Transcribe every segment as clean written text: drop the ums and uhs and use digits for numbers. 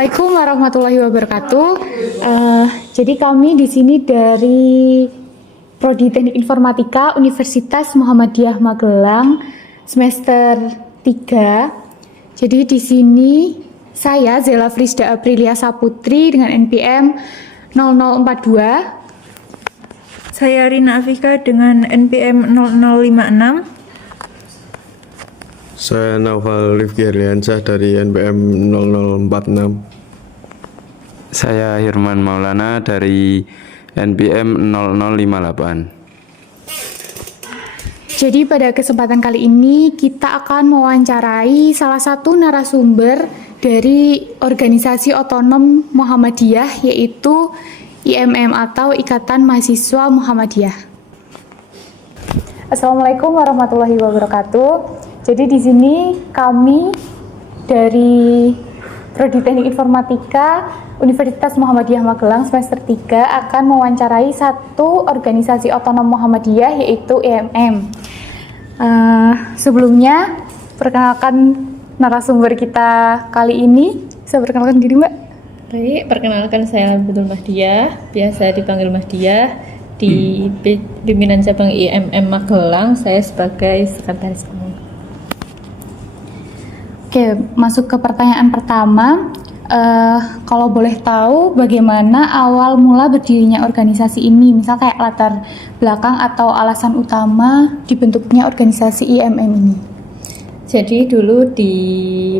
Assalamualaikum warahmatullahi wabarakatuh. Jadi kami di sini dari Prodi Teknik Informatika Universitas Muhammadiyah Magelang semester 3. Jadi di sini saya Zela Frisda Aprilia Saputri dengan NPM 0042. Saya Rina Afika dengan NPM 0056. Saya Naufal Rifki Herliansyah dari NPM 0046. Saya Hirman Maulana dari NPM 0058. Jadi pada kesempatan kali ini kita akan mewawancarai salah satu narasumber dari organisasi otonom Muhammadiyah, yaitu IMM atau Ikatan Mahasiswa Muhammadiyah. Assalamualaikum warahmatullahi wabarakatuh. Jadi di sini kami dari Prodi Teknik Informatika Universitas Muhammadiyah Magelang semester 3 akan mewawancarai satu organisasi otonom Muhammadiyah, yaitu IMM. Sebelumnya perkenalkan narasumber kita kali ini. Bisa perkenalkan diri, Mbak? Baik, perkenalkan saya Betul Mahdiah, biasa dipanggil Mahdiah, di pimpinan cabang IMM Magelang. Saya sebagai sekretaris umum. Oke, masuk ke pertanyaan pertama. Kalau boleh tahu bagaimana awal mula berdirinya organisasi ini, misal kayak latar belakang atau alasan utama dibentuknya organisasi IMM ini. Jadi dulu di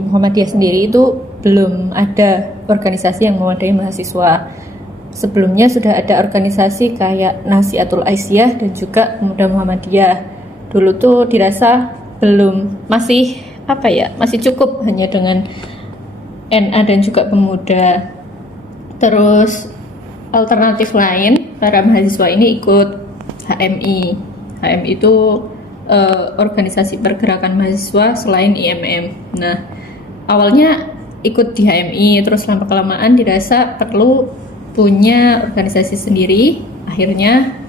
Muhammadiyah sendiri itu belum ada organisasi yang mewadai mahasiswa. Sebelumnya sudah ada organisasi kayak Nasihatul Aisyah dan juga Pemuda Muhammadiyah. Dulu tuh dirasa masih cukup hanya dengan NA dan juga pemuda. Terus alternatif lain, para mahasiswa ini ikut HMI. HMI itu organisasi pergerakan mahasiswa selain IMM. Nah, awalnya ikut di HMI, terus lama-kelamaan dirasa perlu punya organisasi sendiri. Akhirnya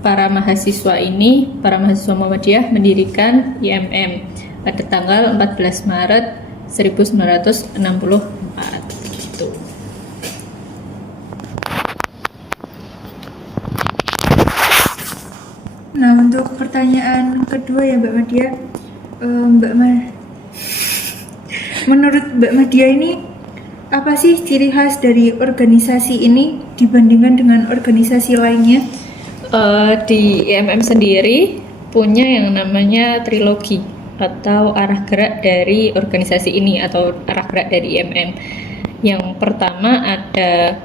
para mahasiswa Muhammadiyah mendirikan IMM pada tanggal 14 Maret 1964 gitu. Nah, untuk pertanyaan kedua ya Mbak Madia, menurut Mbak Madia ini apa sih ciri khas dari organisasi ini dibandingkan dengan organisasi lainnya? Di IMM sendiri punya yang namanya trilogi atau arah gerak dari organisasi ini atau arah gerak dari IMM. Yang pertama ada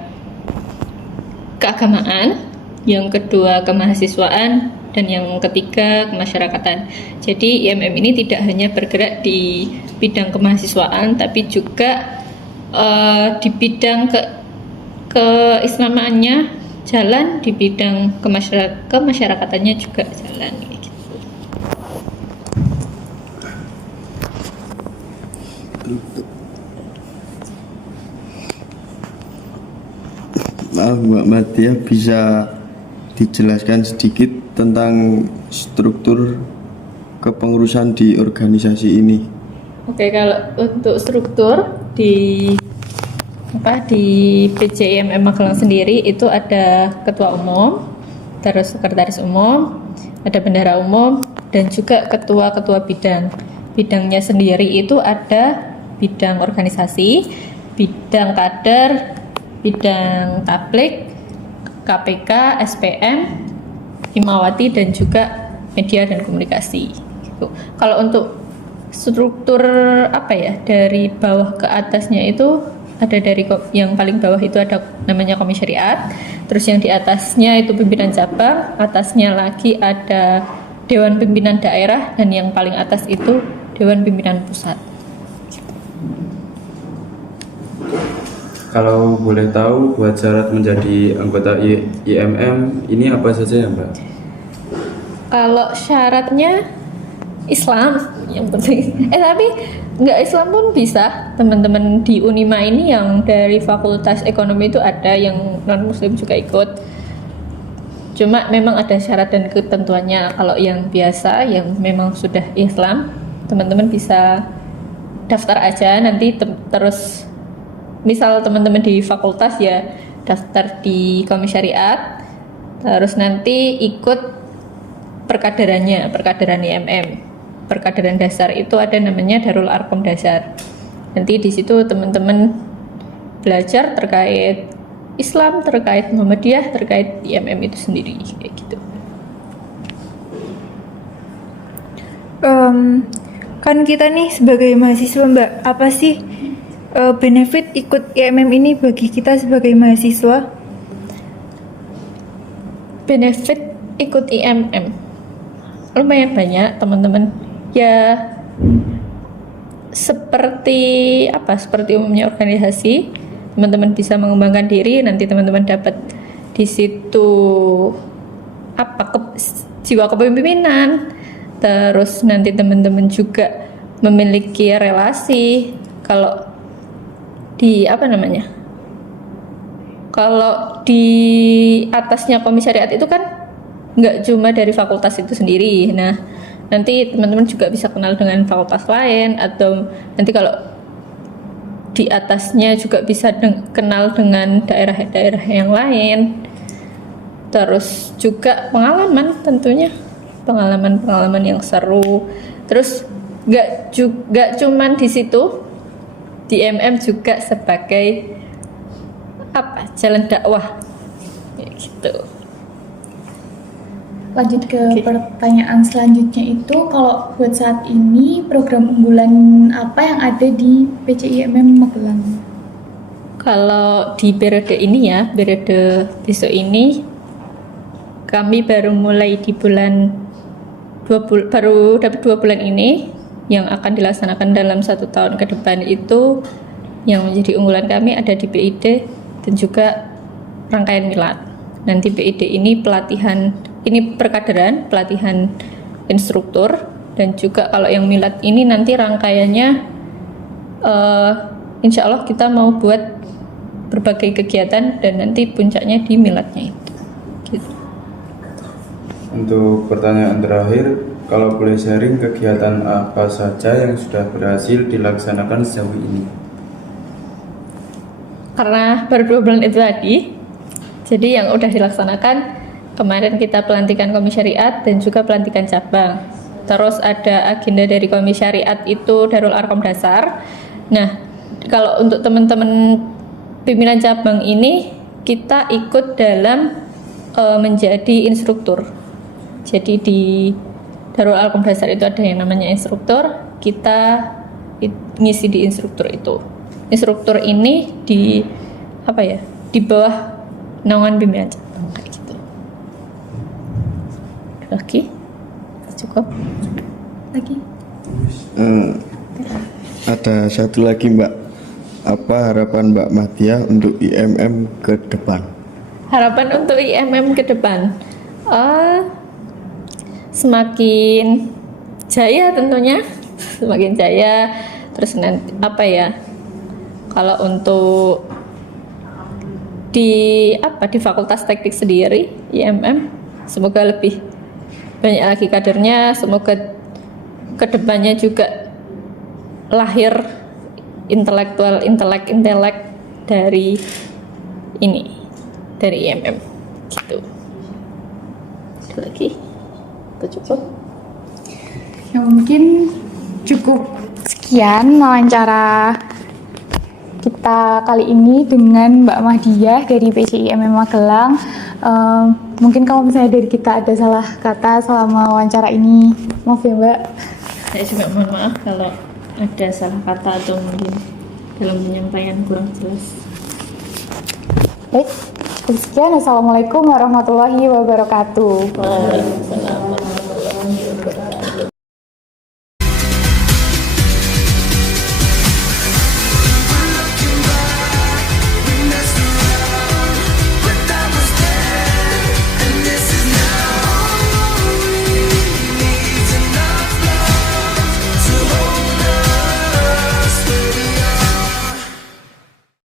keagamaan, yang kedua kemahasiswaan, dan yang ketiga kemasyarakatan. Jadi IMM ini tidak hanya bergerak di bidang kemahasiswaan, tapi juga di bidang keislamaannya jalan, di bidang kemasyarakatannya juga jalan. Maaf Mbak Madia, bisa dijelaskan sedikit tentang struktur kepengurusan di organisasi ini? Oke, kalau untuk struktur di PJIMM Magelang sendiri itu ada ketua umum, terus sekretaris umum, ada bendahara umum, dan juga ketua-ketua bidang. Bidangnya sendiri itu ada bidang organisasi, bidang kader, bidang tablik, KPK, SPM, Himawati, dan juga media dan komunikasi. Gitu. Kalau untuk struktur dari bawah ke atasnya itu ada dari yang paling bawah itu ada namanya komisariat, terus yang di atasnya itu pimpinan cabang, atasnya lagi ada Dewan Pimpinan Daerah, dan yang paling atas itu Dewan Pimpinan Pusat. Kalau boleh tahu, buat syarat menjadi anggota IMM ini apa saja ya Mbak? Kalau syaratnya Islam yang penting. Tapi nggak Islam pun bisa. Teman-teman di Unima ini yang dari Fakultas Ekonomi itu ada, yang non Muslim juga ikut. Cuma memang ada syarat dan ketentuannya. Kalau yang biasa, yang memang sudah Islam, teman-teman bisa daftar aja, nanti terus misal teman-teman di fakultas ya daftar di Komisi Syariat, terus nanti ikut perkaderan IMM. Perkaderan dasar itu ada namanya Darul Arkom Dasar. Nanti di situ teman-teman belajar terkait Islam, terkait Muhammadiyah, terkait IMM itu sendiri kayak gitu. Kan kita nih sebagai mahasiswa Mbak, apa sih benefit ikut IMM ini bagi kita sebagai mahasiswa? Benefit ikut IMM lumayan banyak teman-teman ya, seperti umumnya organisasi, teman-teman bisa mengembangkan diri, nanti teman-teman dapat di situ jiwa kepemimpinan, terus nanti teman-teman juga memiliki relasi. Kalau di atasnya Komisi Syariat itu kan nggak cuma dari fakultas itu sendiri. Nah, nanti teman-teman juga bisa kenal dengan fakultas lain, atau nanti kalau di atasnya juga bisa kenal dengan daerah-daerah yang lain. Terus juga pengalaman, tentunya pengalaman yang seru. Terus nggak cuman di situ, di MM juga sebagai jalan dakwah gitu. Lanjut ke pertanyaan selanjutnya itu, kalau buat saat ini program unggulan apa yang ada di PCIMM Magelang? Kalau di periode ini ya, periode besok ini kami baru mulai di baru dapat 2 bulan ini, yang akan dilaksanakan dalam 1 tahun ke depan itu yang menjadi unggulan kami ada di PID dan juga rangkaian milad. Nanti PID ini perkaderan, pelatihan instruktur, dan juga kalau yang milad ini nanti rangkaiannya insya Allah kita mau buat berbagai kegiatan dan nanti puncaknya di miladnya itu gitu. Untuk pertanyaan terakhir, kalau boleh sharing kegiatan apa saja yang sudah berhasil dilaksanakan sejauh ini? Karena baru 2 bulan itu tadi, jadi yang udah dilaksanakan kemarin kita pelantikan Komisi Syariat dan juga pelantikan cabang. Terus ada agenda dari Komisi Syariat itu Darul Arkom Dasar. Nah, kalau untuk teman-teman pimpinan cabang ini kita ikut dalam menjadi instruktur. Jadi di Darul Arkom Dasar itu ada yang namanya instruktur, kita ngisi di instruktur itu. Instruktur ini di bawah naungan pimpinan cabang kayak gitu. Oke, cukup. Lagi? Ada satu lagi Mbak, apa harapan Mbak Mahdia untuk IMM ke depan? Harapan untuk IMM ke depan, semakin jaya tentunya, semakin jaya. Terus nanti kalau untuk di Fakultas Teknik sendiri IMM, semoga lebih banyak lagi kadernya, semoga kedepannya juga lahir intelek dari IMM gitu. Ada lagi? Itu cukup? Ya mungkin cukup sekian wawancara kita kali ini dengan Mbak Mahdia dari PCIMM Magelang. Mungkin kalau misalnya dari kita ada salah kata selama wawancara ini, maaf ya Mbak. Saya juga mohon maaf kalau ada salah kata atau mungkin dalam penyampaian kurang jelas. Baik, cukup sekian. Assalamualaikum warahmatullahi wabarakatuh. Waalaikumsalam.